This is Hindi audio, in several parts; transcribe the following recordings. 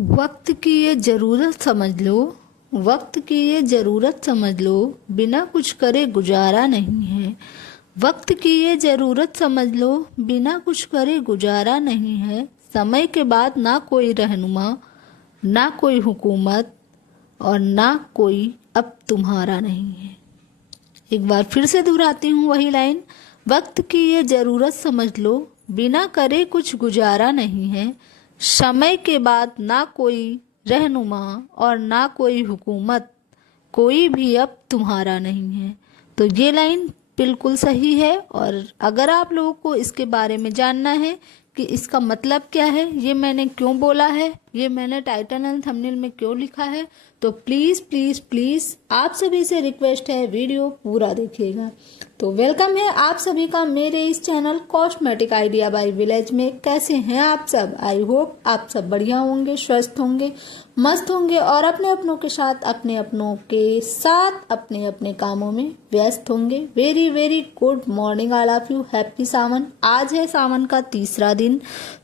वक्त की ये ज़रूरत समझ लो, वक्त की ये ज़रूरत समझ लो, बिना कुछ करे गुजारा नहीं है। वक्त की ये ज़रूरत समझ लो, बिना कुछ करे गुजारा नहीं है। समय के बाद ना कोई रहनुमा, ना कोई हुकूमत और ना कोई अब तुम्हारा नहीं है। एक बार फिर से दोहराती हूँ वही लाइन। वक्त की ये ज़रूरत समझ लो, बिना करे कुछ गुजारा नहीं है। समय के बाद ना कोई रहनुमा और ना कोई हुकूमत, कोई भी अब तुम्हारा नहीं है। तो ये लाइन बिल्कुल सही है। और अगर आप लोगों को इसके बारे में जानना है कि इसका मतलब क्या है, ये मैंने क्यों बोला है, ये मैंने टाइटल एंड थंबनेल में क्यों लिखा है, तो प्लीज़ प्लीज़ प्लीज़ आप सभी से रिक्वेस्ट है वीडियो पूरा देखिएगा। तो वेलकम है आप सभी का मेरे इस channel cosmetic idea by village में। कैसे हैं आप सब? आई होप आप सब बढ़िया होंगे, स्वस्थ होंगे, मस्त होंगे और अपने अपनों के साथ अपने अपने कामों में व्यस्त होंगे। Very very good morning all of you. Happy Sawan. आज है सावन का तीसरा दिन।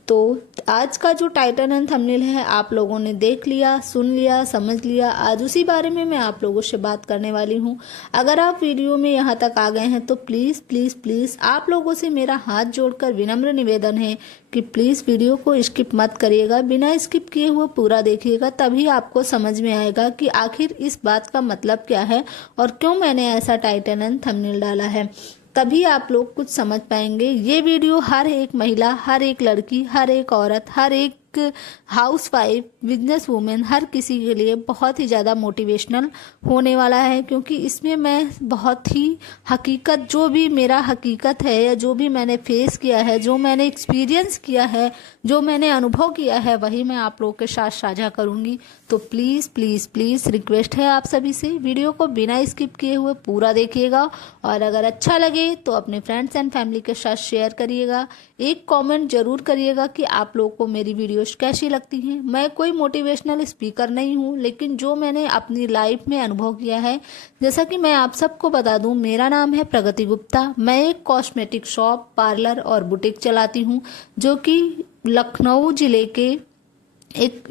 तो आज का जो टाइटल एंड थंबनेल है आप लोगों ने देख लिया, सुन लिया, समझ लिया। आज उसी बारे में मैं आप लोगों से बात करने वाली हूँ। अगर आप वीडियो में यहाँ तक आ गए हैं तो प्लीज़ प्लीज़ प्लीज़ आप लोगों से मेरा हाथ जोड़कर विनम्र निवेदन है कि प्लीज़ वीडियो को स्किप मत करिएगा, बिना स्किप किए हुए पूरा देखिएगा। तभी आपको समझ में आएगा कि आखिर इस बात का मतलब क्या है और क्यों मैंने ऐसा टाइटल एंड थंबनेल डाला है। तभी आप लोग कुछ समझ पाएंगे। ये वीडियो हर एक महिला, हर एक लड़की, हर एक औरत, हर एक हाउस वाइफ, बिजनेस वूमेन, हर किसी के लिए बहुत ही ज़्यादा मोटिवेशनल होने वाला है। क्योंकि इसमें मैं बहुत ही हकीकत, जो भी मेरा हकीकत है या जो भी मैंने फेस किया है, जो मैंने एक्सपीरियंस किया है, जो मैंने अनुभव किया है, वही मैं आप लोगों के साथ साझा करूँगी। तो प्लीज़ प्लीज़ प्लीज़ रिक्वेस्ट है आप सभी से वीडियो को बिना स्किप किए हुए पूरा देखिएगा। और अगर अच्छा लगे तो अपने फ्रेंड्स एंड फैमिली के साथ शेयर करिएगा। एक कमेंट जरूर करिएगा कि आप लोगों को मेरी वीडियोस कैसी लगती हैं। मैं कोई मोटिवेशनल स्पीकर नहीं हूँ, लेकिन जो मैंने अपनी लाइफ में अनुभव किया है, जैसा कि मैं आप सबको बता दूं, मेरा नाम है प्रगति गुप्ता। मैं एक कॉस्मेटिक शॉप, पार्लर और बुटीक चलाती हूँ, जो कि लखनऊ जिले के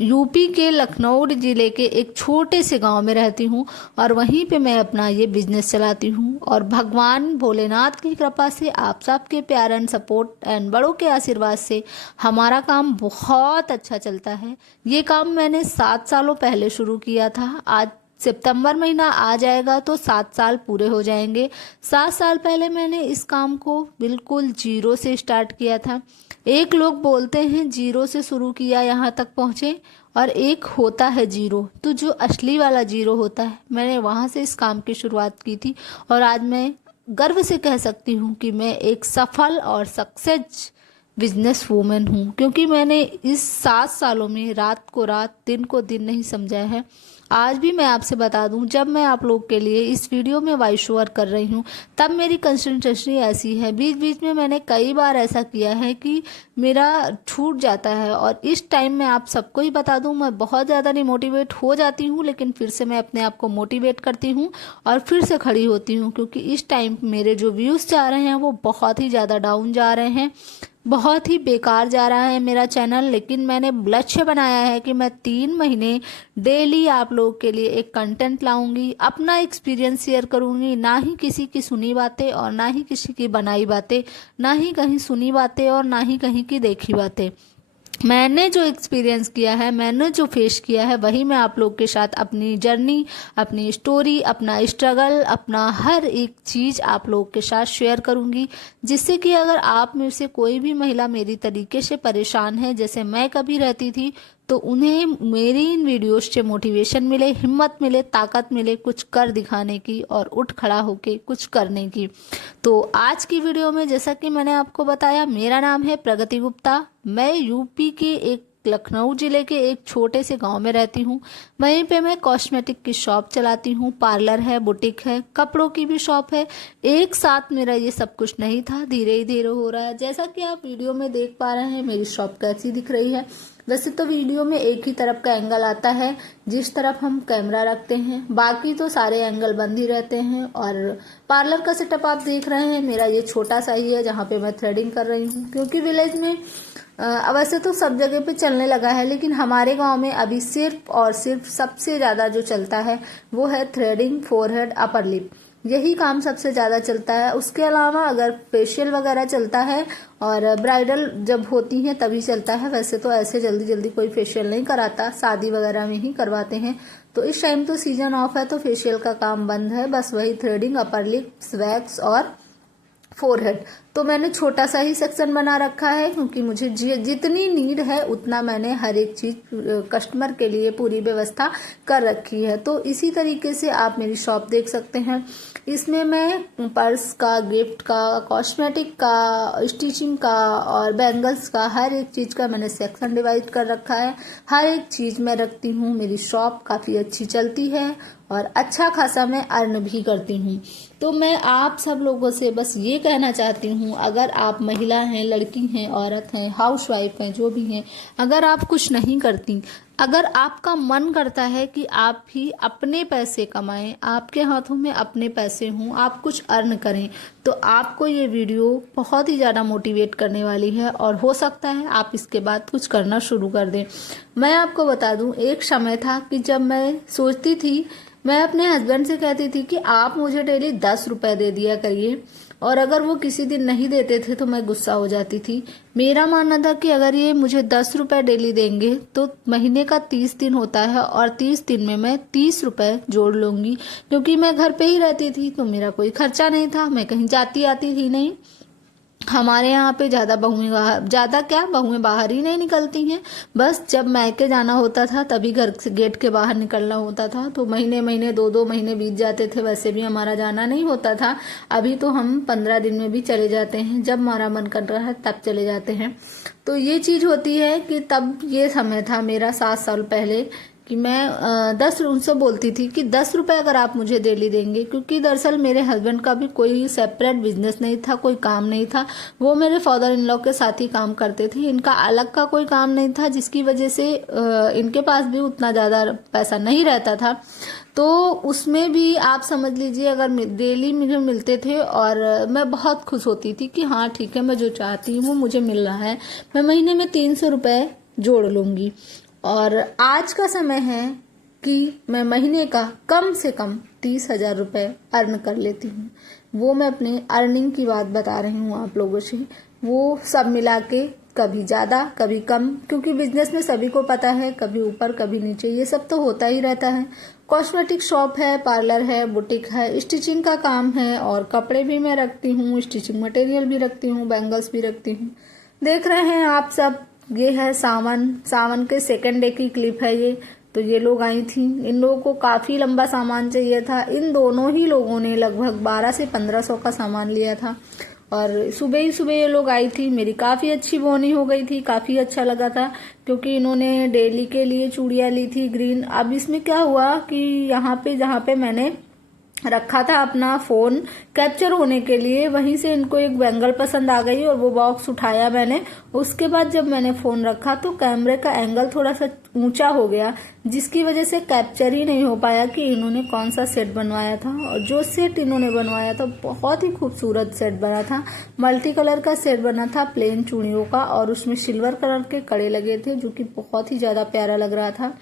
यूपी के लखनऊ जिले के एक छोटे से गांव में रहती हूं और वहीं पे मैं अपना ये बिजनेस चलाती हूं। और भगवान भोलेनाथ की कृपा से, आप सबके प्यार एंड सपोर्ट एंड बड़ों के आशीर्वाद से हमारा काम बहुत अच्छा चलता है। ये काम मैंने 7 सालों पहले शुरू किया था। आज सितंबर महीना आ जाएगा तो 7 साल पूरे हो जाएंगे। 7 साल पहले मैंने इस काम को बिल्कुल जीरो से स्टार्ट किया था। एक लोग बोलते हैं जीरो से शुरू किया यहाँ तक पहुँचे, और एक होता है जीरो, तो जो असली वाला जीरो होता है, मैंने वहाँ से इस काम की शुरुआत की थी। और आज मैं गर्व से कह सकती हूँ कि मैं एक सफल और सक्सेस बिजनेस वूमेन हूँ। क्योंकि मैंने इस 7 सालों में रात को रात, दिन को दिन नहीं समझा है। आज भी मैं आपसे बता दूं, जब मैं आप लोग के लिए इस वीडियो में वॉइस ओवर कर रही हूं, तब मेरी कंसंट्रेशन ऐसी है। बीच बीच में मैंने कई बार ऐसा किया है कि मेरा छूट जाता है। और इस टाइम में आप सबको ही बता दूं, मैं बहुत ज़्यादा डिमोटिवेट हो जाती हूं, लेकिन फिर से मैं अपने आप को मोटिवेट करती हूं और फिर से खड़ी होती हूं। क्योंकि इस टाइम मेरे जो व्यूज़ जा रहे हैं वो बहुत ही ज़्यादा डाउन जा रहे हैं, बहुत ही बेकार जा रहा है मेरा चैनल। लेकिन मैंने लक्ष्य बनाया है कि मैं 3 महीने डेली आप लोगों के लिए एक कंटेंट लाऊंगी, अपना एक्सपीरियंस शेयर करूंगी। ना ही किसी की सुनी बातें और ना ही किसी की बनाई बातें, ना ही कहीं सुनी बातें और ना ही कहीं की देखी बातें। मैंने जो एक्सपीरियंस किया है, मैंने जो फेस किया है, वही मैं आप लोग के साथ अपनी जर्नी, अपनी स्टोरी, अपना स्ट्रगल, अपना हर एक चीज़ आप लोग के साथ शेयर करूंगी। जिससे कि अगर आप में से कोई भी महिला मेरी तरीके से परेशान है, जैसे मैं कभी रहती थी, तो उन्हें मेरी इन वीडियोस से मोटिवेशन मिले, हिम्मत मिले, ताकत मिले कुछ कर दिखाने की और उठ खड़ा होके कुछ करने की। तो आज की वीडियो में, जैसा कि मैंने आपको बताया, मेरा नाम है प्रगति गुप्ता। मैं यूपी के एक लखनऊ जिले के एक छोटे से गांव में रहती हूँ। वहीं पे मैं कॉस्मेटिक की शॉप चलाती हूँ, पार्लर है, बुटीक है, कपड़ों की भी शॉप है। एक साथ मेरा ये सब कुछ नहीं था, धीरे ही धीरे हो रहा है। जैसा कि आप वीडियो में देख पा रहे हैं मेरी शॉप कैसी दिख रही है। वैसे तो वीडियो में एक ही तरफ का एंगल आता है, जिस तरफ हम कैमरा रखते हैं, बाकी तो सारे एंगल बंद ही रहते हैं। और पार्लर का सेटअप आप देख रहे हैं, मेरा ये छोटा सा ही है जहाँ पे मैं थ्रेडिंग कर रही हूँ। क्योंकि विलेज में वैसे तो सब जगह पे चलने लगा है, लेकिन हमारे गांव में अभी सिर्फ और सिर्फ सबसे ज़्यादा जो चलता है वो है थ्रेडिंग, फोरहेड, अपर लिप। यही काम सबसे ज़्यादा चलता है। उसके अलावा अगर फेशियल वगैरह चलता है और ब्राइडल जब होती हैं तभी चलता है। वैसे तो ऐसे जल्दी जल्दी कोई फेशियल नहीं कराता, शादी वगैरह में ही करवाते हैं। तो इस टाइम तो सीजन ऑफ है तो फेशियल का काम बंद है, बस वही थ्रेडिंग, अपर लिप, वैक्स और फोरहेड। तो मैंने छोटा सा ही सेक्शन बना रखा है, क्योंकि मुझे जितनी नीड है उतना मैंने हर एक चीज कस्टमर के लिए पूरी व्यवस्था कर रखी है। तो इसी तरीके से आप मेरी शॉप देख सकते हैं। इसमें मैं पर्स का, गिफ्ट का, कॉस्मेटिक का, स्टिचिंग का और बैंगल्स का हर एक चीज का मैंने सेक्शन डिवाइड कर रखा है। हर एक चीज मैं रखती हूँ। मेरी शॉप काफी अच्छी चलती है और अच्छा खासा मैं अर्न भी करती हूँ। तो मैं आप सब लोगों से बस ये कहना चाहती हूँ, अगर आप महिला हैं, लड़की हैं, औरत हैं, हाउसवाइफ हैं, जो भी हैं, अगर आप कुछ नहीं करती, अगर आपका मन करता है कि आप भी अपने पैसे कमाएं, आपके हाथों में अपने पैसे हों, आप कुछ अर्न करें, तो आपको ये वीडियो बहुत ही ज़्यादा मोटिवेट करने वाली है और हो सकता है आप इसके बाद कुछ करना शुरू कर दें। मैं आपको बता दूं, एक समय था कि जब मैं सोचती थी, मैं अपने हस्बैंड से कहती थी कि आप मुझे डेली 10 रुपए दे दिया करिए, और अगर वो किसी दिन नहीं देते थे तो मैं गुस्सा हो जाती थी। मेरा मानना था कि अगर ये मुझे 10 रुपए डेली देंगे तो महीने का 30 दिन होता है और 30 दिन में मैं 30 रुपए जोड़ लूंगी, क्योंकि मैं घर पे ही रहती थी तो मेरा कोई खर्चा नहीं था, मैं कहीं जाती आती थी नहीं। हमारे यहाँ पे बहुएं बाहर ही नहीं निकलती हैं। बस जब मायके जाना होता था तभी घर से गेट के बाहर निकलना होता था। तो महीने महीने 2-2 महीने बीत जाते थे, वैसे भी हमारा जाना नहीं होता था। अभी तो हम 15 दिन में भी चले जाते हैं, जब हमारा मन कर रहा है तब चले जाते हैं। तो ये चीज होती है कि तब ये समय था मेरा 7 साल पहले कि मैं 10 उनसे बोलती थी कि 10 रुपए अगर आप मुझे डेली देंगे, क्योंकि दरअसल मेरे हस्बैंड का भी कोई सेपरेट बिजनेस नहीं था, कोई काम नहीं था। वो मेरे फादर इन लॉ के साथ ही काम करते थे, इनका अलग का कोई काम नहीं था, जिसकी वजह से इनके पास भी उतना ज़्यादा पैसा नहीं रहता था। तो उसमें भी आप समझ लीजिए अगर डेली मुझे मिलते थे और मैं बहुत खुश होती थी कि हाँ ठीक है, मैं जो चाहती हूँ वो मुझे मिल रहा है, मैं महीने में 300 रुपये जोड़ लूँगी। और आज का समय है कि मैं महीने का कम से कम 30,000 रुपये अर्न कर लेती हूँ। वो मैं अपने अर्निंग की बात बता रही हूँ आप लोगों से। वो सब मिला के कभी ज़्यादा कभी कम, क्योंकि बिजनेस में सभी को पता है कभी ऊपर कभी नीचे, ये सब तो होता ही रहता है। कॉस्मेटिक शॉप है, पार्लर है, बुटीक है, स्टिचिंग का काम है और कपड़े भी मैं रखती हूँ, स्टिचिंग मटेरियल भी रखती हूँ, बैंगल्स भी रखती हूँ। देख रहे हैं आप सब, ये है सावन के 2nd डे की क्लिप है ये। तो ये लोग आई थी, इन लोगों को काफी लंबा सामान चाहिए था। इन दोनों ही लोगों ने लगभग 1200 से 1500 का सामान लिया था और सुबह ही सुबह ये लोग आई थी। मेरी काफी अच्छी बोनी हो गई थी, काफी अच्छा लगा था, क्योंकि इन्होंने डेली के लिए चूड़ियां ली थी ग्रीन। अब इसमें क्या हुआ कि यहाँ पे जहाँ पे मैंने रखा था अपना फोन कैप्चर होने के लिए, वहीं से इनको एक बैंगल पसंद आ गई और वो बॉक्स उठाया मैंने। उसके बाद जब मैंने फोन रखा तो कैमरे का एंगल थोड़ा सा ऊंचा हो गया, जिसकी वजह से कैप्चर ही नहीं हो पाया कि इन्होंने कौन सा सेट बनवाया था। और जो सेट इन्होंने बनवाया था बहुत ही खूबसूरत सेट बना था, मल्टी कलर का सेट बना था, प्लेन चूड़ियों का, और उसमें सिल्वर कलर के कड़े लगे थे जो कि बहुत ही ज्यादा प्यारा लग रहा था।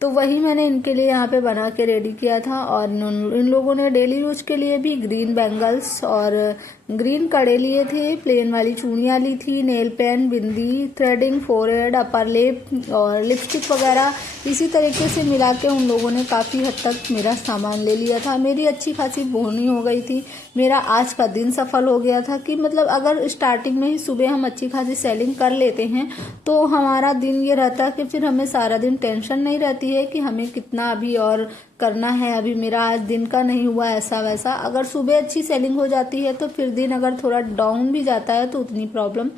तो वही मैंने इनके लिए यहाँ पे बना के रेडी किया था। और इन लोगों ने डेली यूज के लिए भी ग्रीन बैंगल्स और ग्रीन कड़े लिए थे, प्लेन वाली चूड़ियाँ ली थी, नेल पेन, बिंदी, थ्रेडिंग, फोरहेड, अपर लिप और लिपस्टिक वगैरह। इसी तरीके से मिला के उन लोगों ने काफ़ी हद तक मेरा सामान ले लिया था। मेरी अच्छी खासी बोनी हो गई थी। मेरा आज का दिन सफल हो गया था कि मतलब अगर स्टार्टिंग में ही सुबह हम अच्छी खासी सेलिंग कर लेते हैं तो हमारा दिन ये रहता है कि फिर हमें सारा दिन टेंशन नहीं रहती है कि हमें कितना अभी और करना है, अभी मेरा आज दिन का नहीं हुआ ऐसा वैसा। अगर सुबह अच्छी सेलिंग हो जाती है तो फिर दिन अगर थोड़ा डाउन भी जाता है तो उतनी प्रॉब्लम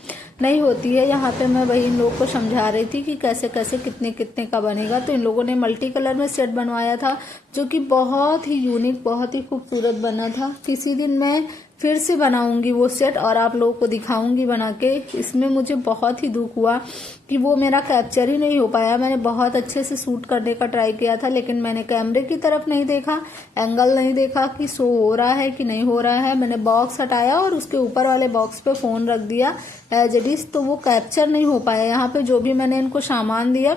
नहीं होती है। यहाँ पे मैं वही इन लोगों को समझा रही थी कि कैसे कैसे कितने कितने का बनेगा। तो इन लोगों ने मल्टी कलर में सेट बनवाया था जो कि बहुत ही यूनिक, बहुत ही खूबसूरत बना था। किसी दिन मैं फिर से बनाऊंगी वो सेट और आप लोगों को दिखाऊंगी बना के। इसमें मुझे बहुत ही दुख हुआ कि वो मेरा कैप्चर ही नहीं हो पाया। मैंने बहुत अच्छे से शूट करने का ट्राई किया था, लेकिन मैंने कैमरे की तरफ नहीं देखा, एंगल नहीं देखा कि शो हो रहा है कि नहीं हो रहा है। मैंने बॉक्स हटाया और उसके ऊपर वाले बॉक्स पे फोन रख दिया एज इट इज, तो वो कैप्चर नहीं हो पाया। यहाँ पे जो भी मैंने इनको सामान दिया,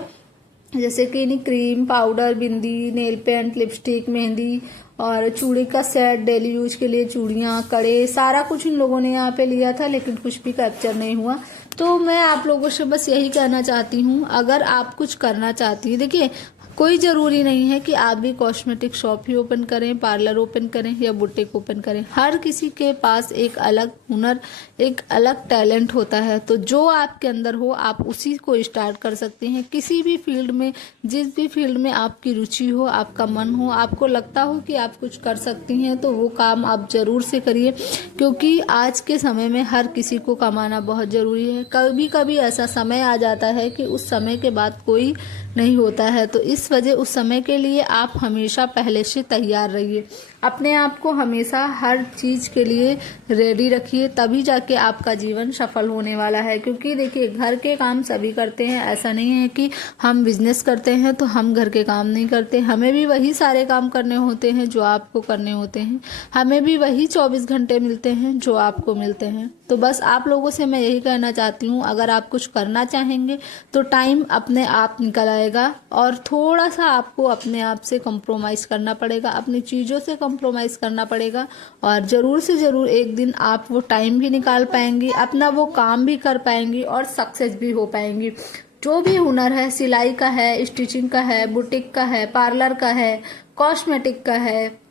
जैसे कि इन्हीं क्रीम, पाउडर, बिंदी, नेल पेंट, लिपस्टिक, मेहंदी और चूड़ी का सेट, डेली यूज के लिए चूड़ियाँ, कड़े, सारा कुछ इन लोगों ने यहाँ पे लिया था, लेकिन कुछ भी कैप्चर नहीं हुआ। तो मैं आप लोगों से बस यही कहना चाहती हूँ, अगर आप कुछ करना चाहती हैं, देखिए कोई ज़रूरी नहीं है कि आप भी कॉस्मेटिक शॉप ही ओपन करें, पार्लर ओपन करें या बुटीक ओपन करें। हर किसी के पास एक अलग हुनर, एक अलग टैलेंट होता है। तो जो आपके अंदर हो आप उसी को स्टार्ट कर सकते हैं। किसी भी फील्ड में, जिस भी फील्ड में आपकी रुचि हो, आपका मन हो, आपको लगता हो कि आप कुछ कर सकती हैं, तो वो काम आप ज़रूर से करिए, क्योंकि आज के समय में हर किसी को कमाना बहुत ज़रूरी है। कभी कभी ऐसा समय आ जाता है कि उस समय के बाद कोई नहीं होता है, तो इस वजह उस समय के लिए आप हमेशा पहले से तैयार रहिए। अपने आप को हमेशा हर चीज़ के लिए रेडी रखिए, तभी जाके आपका जीवन सफल होने वाला है। क्योंकि देखिए घर के काम सभी करते हैं, ऐसा नहीं है कि हम बिजनेस करते हैं तो हम घर के काम नहीं करते। हमें भी वही सारे काम करने होते हैं जो आपको करने होते हैं, हमें भी वही 24 घंटे मिलते हैं जो आपको मिलते हैं। तो बस आप लोगों से मैं यही कहना चाहती हूँ, अगर आप कुछ करना चाहेंगे तो टाइम अपने आप निकल आएगा, और थोड़ा सा आपको अपने आप से कॉम्प्रोमाइज करना पड़ेगा, अपनी चीज़ों से कॉम्प्रोमाइज करना पड़ेगा, और ज़रूर से ज़रूर एक दिन आप वो टाइम भी निकाल पाएंगी, अपना वो काम भी कर पाएंगी और सक्सेस भी हो पाएंगी। जो भी हुनर है, सिलाई का है, स्टिचिंग का है, बुटीक का है, पार्लर का है, कॉस्मेटिक का है,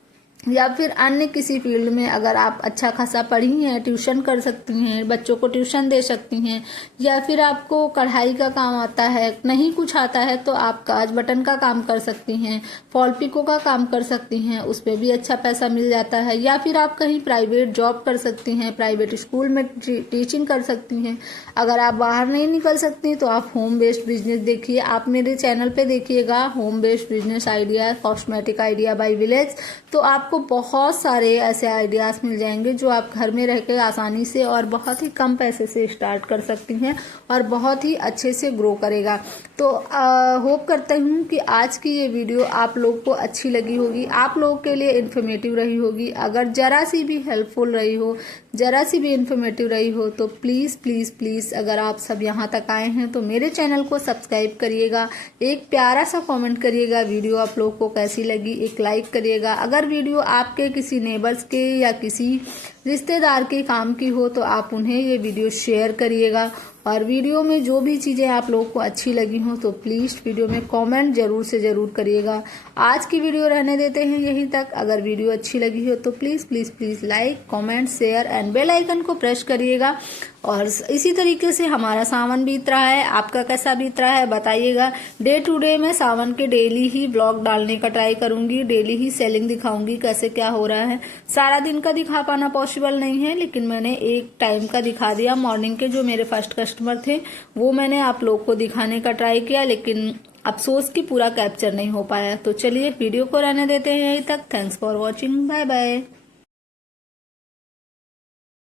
या फिर अन्य किसी फील्ड में अगर आप अच्छा खासा पढ़ी हैं, ट्यूशन कर सकती हैं, बच्चों को ट्यूशन दे सकती हैं, या फिर आपको कढ़ाई का काम आता है, नहीं कुछ आता है तो आप काज बटन का काम कर सकती हैं, फॉल पिको का काम कर सकती हैं, उस पर भी अच्छा पैसा मिल जाता है। या फिर आप कहीं प्राइवेट जॉब कर सकती हैं, प्राइवेट स्कूल में टीचिंग कर सकती हैं। अगर आप बाहर नहीं निकल सकती तो आप होम बेस्ड बिजनेस देखिए। आप मेरे चैनल पे देखिएगा home based business idea, cosmetic idea by village, तो आपको बहुत सारे ऐसे आइडियाज मिल जाएंगे जो आप घर में रह के आसानी से और बहुत ही कम पैसे से स्टार्ट कर सकती हैं और बहुत ही अच्छे से ग्रो करेगा। तो होप करता हूँ कि आज की ये वीडियो आप लोग को अच्छी लगी होगी, आप लोगों के लिए इन्फॉर्मेटिव रही होगी। अगर जरा सी भी हेल्पफुल रही हो, जरा सी भी इन्फॉर्मेटिव रही हो, तो प्लीज़ प्लीज़ प्लीज़ अगर आप सब यहाँ तक आए हैं तो मेरे चैनल को सब्सक्राइब करिएगा, एक प्यारा सा कमेंट करिएगा, वीडियो आप लोग को कैसी लगी, एक लाइक करिएगा। अगर वीडियो आपके किसी नेबर्स के या किसी रिश्तेदार के काम की हो तो आप उन्हें ये वीडियो शेयर करिएगा। और वीडियो में जो भी चीज़ें आप लोगों को अच्छी लगी हो तो प्लीज़ वीडियो में कमेंट जरूर से ज़रूर करिएगा। आज की वीडियो रहने देते हैं यहीं तक। अगर वीडियो अच्छी लगी हो तो please please please like, comment, share and bell icon को प्रेस करिएगा। और इसी तरीके से हमारा सावन बीत रहा है, आपका कैसा बीत रहा है बताइएगा। डे टू डे मैं सावन के डेली ही ब्लॉग डालने का ट्राई करूंगी, डेली ही सेलिंग दिखाऊंगी कैसे क्या हो रहा है। सारा दिन का दिखा पाना पॉसिबल नहीं है, लेकिन मैंने एक टाइम का दिखा दिया। मॉर्निंग के जो मेरे फर्स्ट कस्टमर थे वो मैंने आप लोग को दिखाने का ट्राई किया, लेकिन अफसोस कि पूरा कैप्चर नहीं हो पाया। तो चलिए वीडियो को रहने देते हैं यहीं तक। Thanks for watching, bye bye.